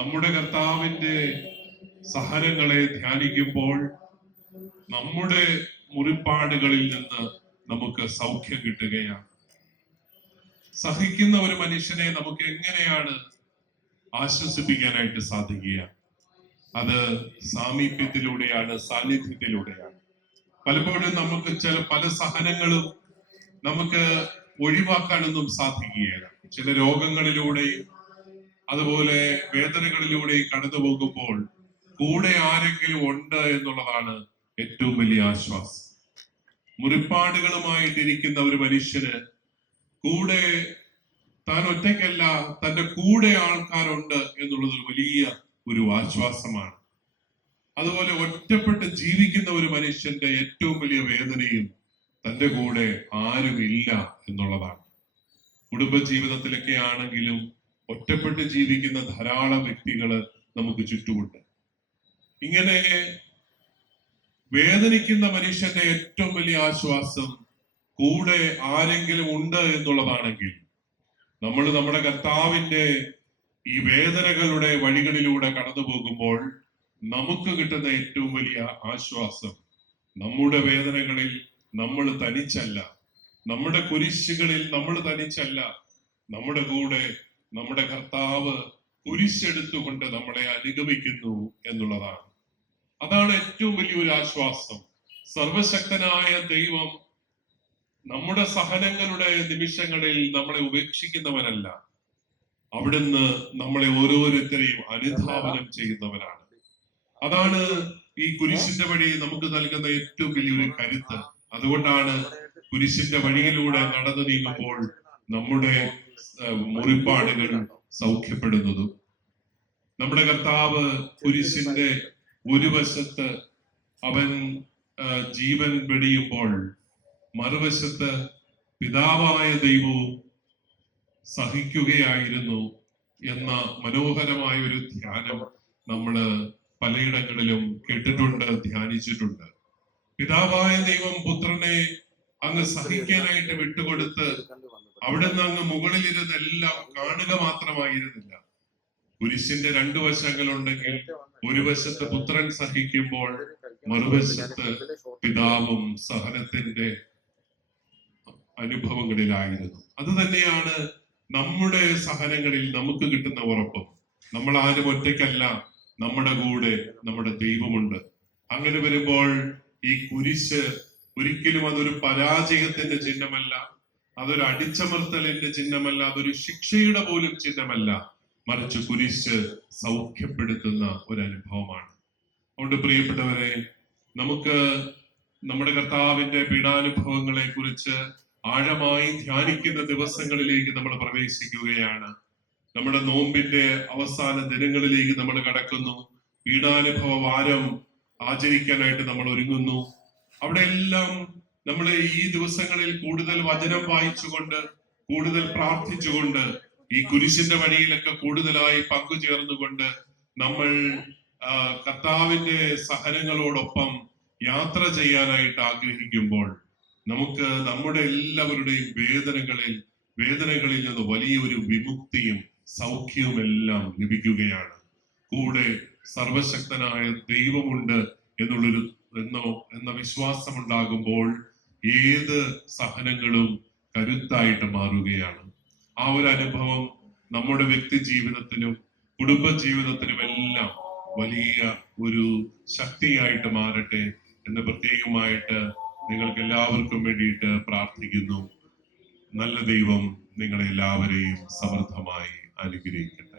നമ്മുടെ കർത്താവിന്റെ സഹനങ്ങളെ ധ്യാനിക്കുമ്പോൾ നമ്മുടെ മുറിപ്പാടുകളിൽ നിന്ന് നമുക്ക് സൗഖ്യം കിട്ടുകയാണ്. സഹിക്കുന്ന ഒരു മനുഷ്യനെ നമുക്ക് എങ്ങനെയാണ് ആശ്വസിപ്പിക്കാനായിട്ട് സാധിക്കുക? അത് സാമീപ്യത്തിലൂടെയാണ്, സാന്നിധ്യത്തിലൂടെയാണ്. പലപ്പോഴും നമുക്ക് പല സഹനങ്ങളും നമുക്ക് ഒഴിവാക്കാനൊന്നും സാധിക്കുകയില്ല. ചില രോഗങ്ങളിലൂടെയും അതുപോലെ വേദനകളിലൂടെയും കടന്നു പോകുമ്പോൾ കൂടെ ആരെങ്കിലും ഉണ്ട് എന്നുള്ളതാണ് ഏറ്റവും വലിയ ആശ്വാസം. മുറിപ്പാടുകളുമായിട്ടിരിക്കുന്ന ഒരു മനുഷ്യന് കൂടെ താൻ ഒറ്റയ്ക്കല്ല, തന്റെ കൂടെ ആൾക്കാരുണ്ട് എന്നുള്ളത് വലിയ ഒരു ആശ്വാസമാണ്. അതുപോലെ ഒറ്റപ്പെട്ട് ജീവിക്കുന്ന ഒരു മനുഷ്യന്റെ ഏറ്റവും വലിയ വേദനയും തന്റെ കൂടെ ആരുമില്ല എന്നുള്ളതാണ്. കുടുംബജീവിതത്തിലൊക്കെ ആണെങ്കിലും ഒറ്റപ്പെട്ട് ജീവിക്കുന്ന ധാരാളം വ്യക്തികള് നമുക്ക് ചുറ്റുമുണ്ട്. ഇങ്ങനെ വേദനിക്കുന്ന മനുഷ്യന്റെ ഏറ്റവും വലിയ ആശ്വാസം കൂടെ ആരെങ്കിലും ഉണ്ട് എന്നുള്ളതാണെങ്കിൽ, നമ്മൾ നമ്മുടെ കർത്താവിന്റെ ഈ വേദനകളുടെ വഴികളിലൂടെ കടന്നു പോകുമ്പോൾ നമുക്ക് കിട്ടുന്ന ഏറ്റവും വലിയ ആശ്വാസം, നമ്മുടെ വേദനകളിൽ നമ്മൾ തനിച്ചല്ല, നമ്മുടെ കുരിശുകളിൽ നമ്മൾ തനിച്ചല്ല, നമ്മുടെ കൂടെ നമ്മുടെ കർത്താവ് കുരിശെടുത്തുകൊണ്ട് നമ്മളെ അനുഗമിക്കുന്നു എന്നുള്ളതാണ്. അതാണ് ഏറ്റവും വലിയൊരു ആശ്വാസം. സർവശക്തനായ ദൈവം നമ്മുടെ സഹനങ്ങളുടെ നിമിഷങ്ങളിൽ നമ്മളെ ഉപേക്ഷിക്കുന്നവനല്ല, അവിടുന്ന് നമ്മളെ ഓരോരുത്തരെയും അനുധാവനം ചെയ്യുന്നവനാണ്. അതാണ് ഈ കുരിശിന്റെ വഴി നമുക്ക് നൽകുന്ന ഏറ്റവും വലിയൊരു കരുത്ത്. അതുകൊണ്ടാണ് കുരിശിന്റെ വഴിയിലൂടെ നടന്നു നീങ്ങുമ്പോൾ നമ്മുടെ മുറിപ്പാടുകൾ സൗഖ്യപ്പെടുന്നതും. നമ്മുടെ കർത്താവ് കുരിശിന്റെ ഒരു വശത്ത് അവൻ ജീവൻ വെടിയുമ്പോൾ മറുവശത്ത് പിതാവായ ദൈവവും സഹിക്കുകയായിരുന്നു എന്ന മനോഹരമായ ഒരു ധ്യാനം നമ്മള് പലയിടങ്ങളിലും കേട്ടിട്ടുണ്ട്, ധ്യാനിച്ചിട്ടുണ്ട്. പിതാവായ ദൈവം പുത്രനെ അങ്ങ് സഹിക്കാനായിട്ട് വിട്ടുകൊടുത്ത് അവിടുന്ന് അങ്ങ് മുകളിലിരുന്ന് എല്ലാം കാണുക മാത്രമായിരുന്നില്ല. കുരിശിന്റെ രണ്ടു വശങ്ങളുണ്ടെങ്കിൽ ഒരു വശത്ത് പുത്രൻ സഹിക്കുമ്പോൾ മറുവശത്ത് പിതാവും സഹനത്തിന്റെ അനുഭവങ്ങളിലായിരുന്നു. അത് തന്നെയാണ് നമ്മുടെ സഹനങ്ങളിൽ നമുക്ക് കിട്ടുന്ന ഉറപ്പും. നമ്മൾ ആരും ഒറ്റയ്ക്കല്ല, നമ്മുടെ കൂടെ നമ്മുടെ ദൈവമുണ്ട്. അങ്ങനെ വരുമ്പോൾ ഈ കുരിശ് ഒരിക്കലും അതൊരു പരാജയത്തിന്റെ ചിഹ്നമല്ല, അതൊരു അടിച്ചമർത്തലിന്റെ ചിഹ്നമല്ല, അതൊരു ശിക്ഷയുടെ പോലും ചിഹ്നമല്ല, മറിച്ച് കുരിശ് സൗഖ്യപ്പെടുത്തുന്ന ഒരു അനുഭവമാണ്. അതുകൊണ്ട് പ്രിയപ്പെട്ടവരെ, നമുക്ക് നമ്മുടെ കർത്താവിന്റെ പീഡാനുഭവങ്ങളെ കുറിച്ച് ആഴമായി ധ്യാനിക്കുന്ന ദിവസങ്ങളിലേക്ക് നമ്മൾ പ്രവേശിക്കുകയാണ്. നമ്മുടെ നോമ്പിന്റെ അവസാന ദിനങ്ങളിലേക്ക് നമ്മൾ കടക്കുന്നു. പീഡാനുഭവ വാരം ആചരിക്കാനായിട്ട് നമ്മൾ ഒരുങ്ങുന്നു. അവിടെ എല്ലാം നമ്മൾ ഈ ദിവസങ്ങളിൽ കൂടുതൽ വചനം വായിച്ചുകൊണ്ട്, കൂടുതൽ പ്രാർത്ഥിച്ചുകൊണ്ട്, ഈ കുരിശിന്റെ വഴിയിലൊക്കെ കൂടുതലായി പങ്കുചേർന്നുകൊണ്ട് നമ്മൾ കർത്താവിന്റെ സഹനങ്ങളോടൊപ്പം യാത്ര ചെയ്യാനായിട്ട് ആഗ്രഹിക്കുമ്പോൾ നമുക്ക് നമ്മുടെ എല്ലാവരുടെയും വേദനകളിൽ നിന്ന് വലിയൊരു വിമുക്തിയും സൗഖ്യവും എല്ലാം ലഭിക്കുകയാണ്. കൂടെ സർവശക്തനായ ദൈവമുണ്ട് എന്ന വിശ്വാസം ഉണ്ടാകുമ്പോൾ ഏത് സഹനങ്ങളും കരുത്തായിട്ട് മാറുകയാണ്. ആ ഒരു അനുഭവം നമ്മുടെ വ്യക്തി ജീവിതത്തിലും കുടുംബ ജീവിതത്തിലും എല്ലാം വലിയ ഒരു ശക്തിയായിട്ട് മാറട്ടെ എന്ന് പ്രത്യേകമായിട്ട് നിങ്ങൾക്ക് എല്ലാവർക്കും വേണ്ടിയിട്ട് പ്രാർത്ഥിക്കുന്നു. നല്ല ദൈവം നിങ്ങളെല്ലാവരെയും സമൃദ്ധമായി അനുഗ്രഹിക്കട്ടെ.